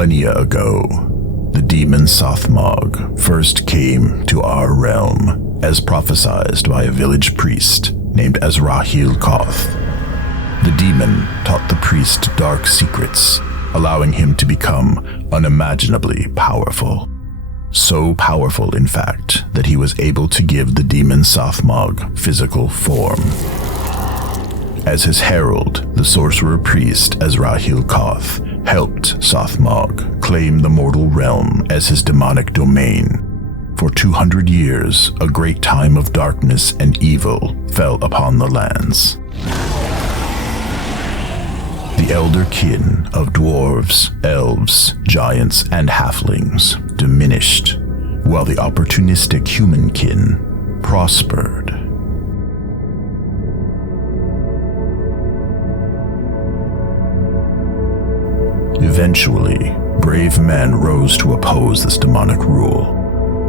Millennia ago, the demon Sothmog first came to our realm, as prophesied by a village priest named Azrahil Koth. The demon taught the priest dark secrets, allowing him to become unimaginably powerful. So powerful, in fact, that he was able to give the demon Sothmog physical form. As his herald, the sorcerer priest Azrahil Koth helped Sothmog claim the mortal realm as his demonic domain. For 200 years, a great time of darkness and evil fell upon the lands. The elder kin of dwarves, elves, giants, and halflings diminished, while the opportunistic human kin prospered. Eventually, brave men rose to oppose this demonic rule.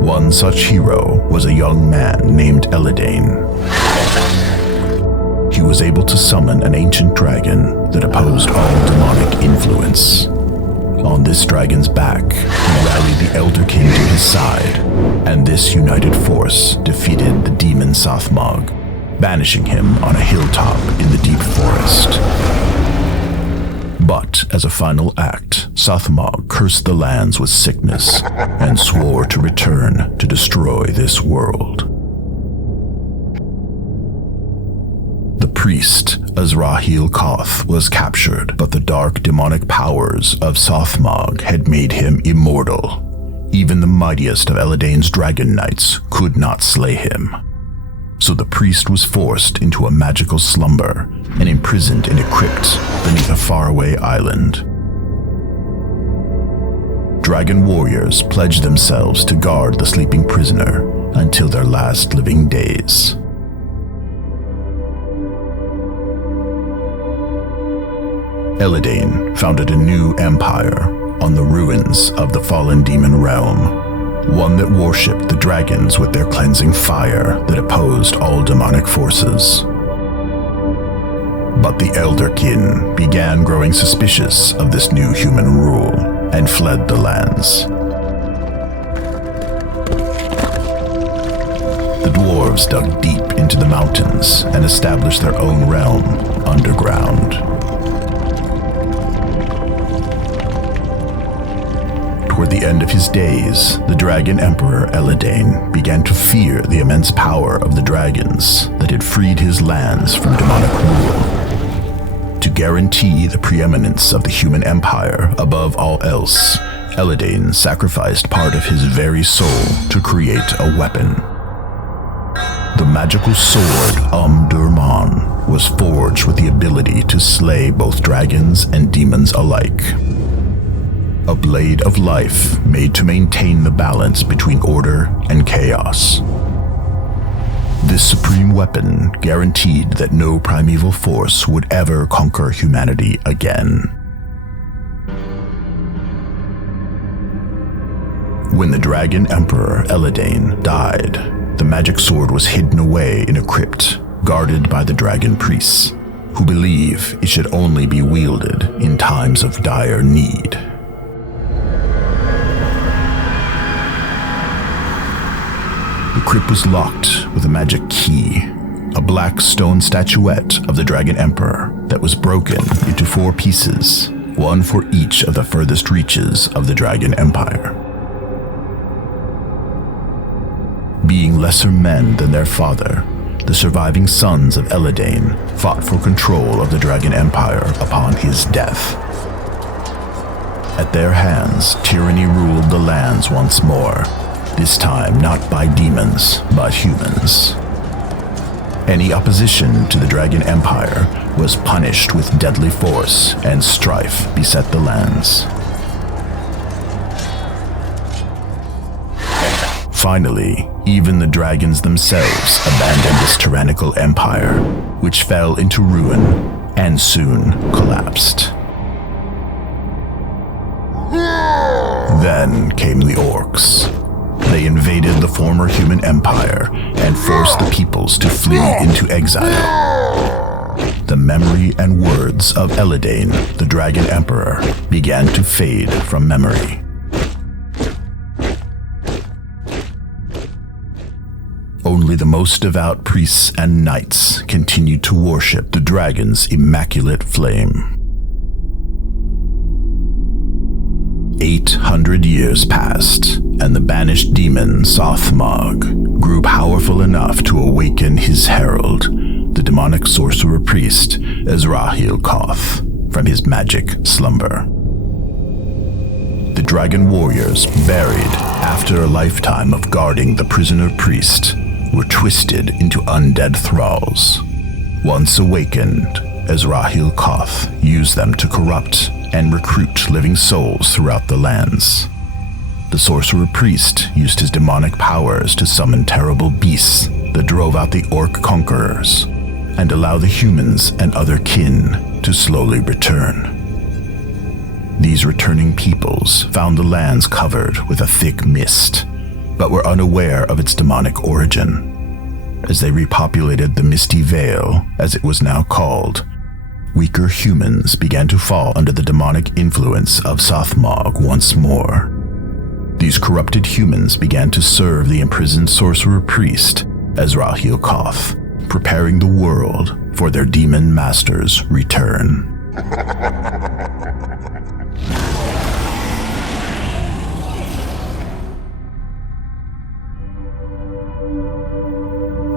One such hero was a young man named Aodhan. He was able to summon an ancient dragon that opposed all demonic influence. On this dragon's back, he rallied the Elder King to his side, and this united force defeated the demon Sothmog, banishing him on a hilltop in the deep forest. But as a final act, Sothmog cursed the lands with sickness and swore to return to destroy this world. The priest, Azrahil Koth, was captured, but the dark demonic powers of Sothmog had made him immortal. Even the mightiest of Aodhan's dragon knights could not slay him. So the priest was forced into a magical slumber and imprisoned in a crypt beneath a faraway island. Dragon warriors pledged themselves to guard the sleeping prisoner until their last living days. Aodhan founded a new empire on the ruins of the fallen demon realm, one that worshipped the dragons with their cleansing fire that opposed all demonic forces. But the Elderkin began growing suspicious of this new human rule and fled the lands. The dwarves dug deep into the mountains and established their own realm underground. Toward the end of his days, the Dragon Emperor Aodhan began to fear the immense power of the dragons that had freed his lands from demonic rule. To guarantee the preeminence of the human empire above all else, Aodhan sacrificed part of his very soul to create a weapon. The magical sword Durman was forged with the ability to slay both dragons and demons alike. A blade of life made to maintain the balance between order and chaos. This supreme weapon guaranteed that no primeval force would ever conquer humanity again. When the Dragon Emperor Aodhan died, the magic sword was hidden away in a crypt guarded by the dragon priests, who believe it should only be wielded in times of dire need. The crypt was locked with a magic key, a black stone statuette of the Dragon Emperor that was broken into 4 pieces, one for each of the furthest reaches of the Dragon Empire. Being lesser men than their father, the surviving sons of Aodhan fought for control of the Dragon Empire upon his death. At their hands, tyranny ruled the lands once more, this time not by demons, but humans. Any opposition to the Dragon Empire was punished with deadly force, and strife beset the lands. Finally, even the dragons themselves abandoned this tyrannical empire, which fell into ruin and soon collapsed. Then came the orcs. They invaded the former human empire and forced the peoples to flee into exile. the memory and words of Aodhan, the Dragon Emperor, began to fade from memory. Only the most devout priests and knights continued to worship the dragon's immaculate flame. 800 years passed, and the banished demon Sothmog grew powerful enough to awaken his herald, the demonic sorcerer priest Ezrahil Koth, from his magic slumber. The dragon warriors, buried after a lifetime of guarding the prisoner priest, were twisted into undead thralls. Once awakened, Ezrahil Koth used them to corrupt and recruit living souls throughout the lands. The sorcerer priest used his demonic powers to summon terrible beasts that drove out the orc conquerors and allow the humans and other kin to slowly return. These returning peoples found the lands covered with a thick mist, but were unaware of its demonic origin. As they repopulated the Misty Vale, as it was now called, weaker humans began to fall under the demonic influence of Sothmog once more. These corrupted humans began to serve the imprisoned sorcerer priest, Ezrahil Koth, preparing the world for their demon master's return.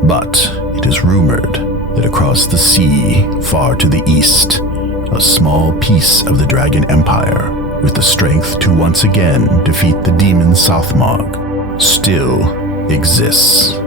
But it is rumored that across the sea, far to the east, a small piece of the Dragon Empire, with the strength to once again defeat the demon Sothmog, still exists.